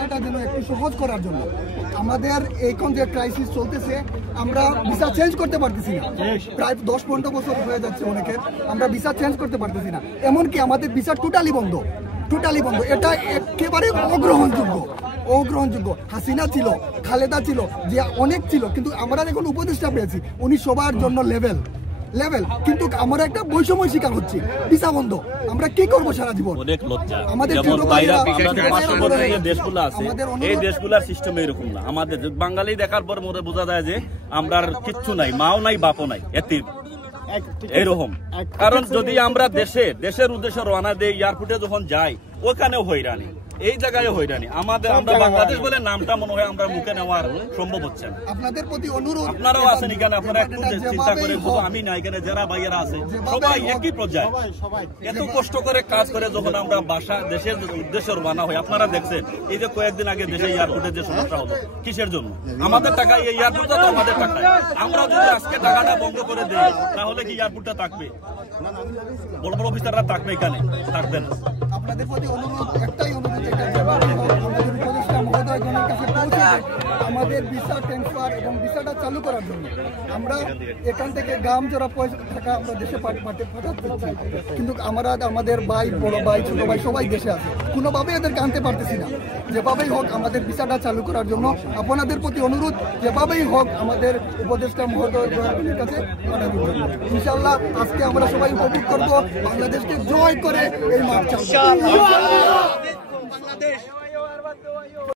ভিসাটা যেন একটু সহজ করার জন্য আমাদের এখন যে ক্রাইসিস চলতেছে আমরা ভিসা চেঞ্জ করতে পারতেছি না, প্রায় 10-15 বছর হয়ে যাচ্ছে অনেকের, আমরা ভিসা চেঞ্জ করতে পারতেছি না, এমনকি আমাদের ভিসা টোটালি বন্ধ। এটা একেবারে অগ্রহণযোগ্য। হাসিনা ছিল, খালেদা ছিল, যে অনেক ছিল, কিন্তু আমরা এখন উপদেষ্টা পেয়েছি, উনি সবার জন্য লেভেল, কিন্তু আমরা একটা বৈষম্য শিকার হচ্ছি, ভিসা বন্ধ। আমরা কি করবো সারা জীবন? অনেক লজ্জা। আমাদের দেশগুলো আছে, এই দেশগুলোর সিস্টেম এরকম না। আমাদের বাঙালি দেখার পর মনে বোঝা যায় যে আমরা কিচ্ছু নাই, মাও নাই, বাপও নাই, এতিম এরকম। কারণ যদি আমরা দেশের উদ্দেশ্যে রওনা দেই, এয়ারপোর্টে যখন যাই ওখানেও হয়রানি, এই জায়গায় হয়রানি। আমরা বাংলাদেশ বলে নামটা মনে হয় আমরা মুখে নেওয়ার সম্ভব হচ্ছে না। আপনাদের প্রতি অনুরোধ, আপনারাও আছেন এখানে, আপনারা একটু চিন্তা করে, আমি না এখানে যারা ভাইয়েরা আছে সবাই একই পর্যায়ে এত কষ্ট করে কাজ করে যখন আমরা দেশের উদ্দেশ্যে রওনা হই। আপনারা দেখছেন এই যে কয়েকদিন আগে দেশে এয়ারপোর্টের যে সমস্যা হলো, কিসের জন্য? আমাদের টাকা, এই এয়ারপোর্টটা তো আমাদের টাকা। আমরা যদি আজকে টাকাটা বন্ধ করে দিই তাহলে কি এয়ারপোর্টটা থাকবে? বড় বড় অফিসাররা থাকবে এখানে? থাকবে না। আপনাদের প্রতি অনুরোধ, একটাই অনুরোধ, আমাদের উপদেষ্টা মহোদয়গণের কাছে পৌঁছে আমাদের ভিসা ট্রান্সফার এবং ভিসাটা চালু করার জন্য। আমরা এখান থেকে গাম জোড়া পয়সা টাকা আমরা দেশে পাঠাতে চাই, কিন্তু আমরা আমাদের ভাই, বড় ভাই, ছোট ভাই সবাই দেশে আছে, কোনোভাবেই এদেরকে আনতে পারতেছি না। যেভাবেই হোক আমাদের ভিসাটা চালু করার জন্য আপনাদের প্রতি অনুরোধ, যেভাবেই হোক আমাদের উপদেষ্টা মহোদয়গণের কাছে পাঠানোর জন্য। ইনশাআল্লাহ আজকে আমরা সবাই উপভোগ করবো, বাংলাদেশকে জয় করে এই মাঠ চালাবো।